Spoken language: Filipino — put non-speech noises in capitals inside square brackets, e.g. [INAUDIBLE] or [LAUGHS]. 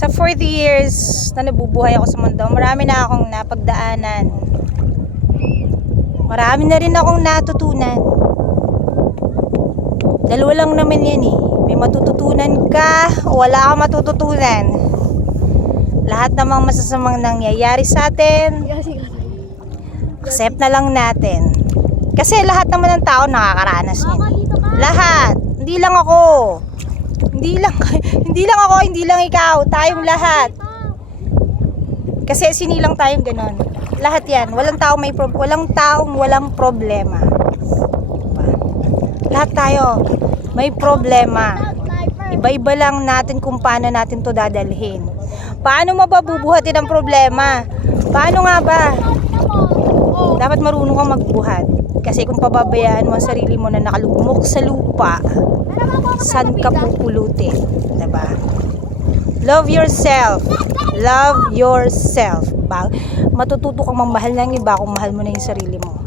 Sa 40 years na nabubuhay ako sa mundo, marami na akong napagdaanan. Marami na rin akong natutunan. Dalawa lang naman yan eh. May matututunan ka, wala kang matututunan. Lahat namang masasamang nangyayari sa atin, accept na lang natin. Kasi lahat naman ng tao nakakaranas niyan. Lahat. Hindi lang ako. Hindi lang [LAUGHS] hindi lang ako, hindi lang ikaw, tayong lahat. Kasi sinilang tayong ganun. Lahat 'yan. Walang tao may pro- walang taong walang problema. Diba? Lahat tayo may problema. Iba-iba lang natin kung paano natin to dadalhin. Paano mababubuhatin ang problema? Paano nga ba? Dapat marunong kang magbuhat. Kasi kung pababayaan mo ang sarili mo na nakalugmok sa lupa, saan ka pupulutin? Diba? Love yourself. Love yourself. Ba? Matututo kang mamahal ng iba kung mahal mo na yung sarili mo.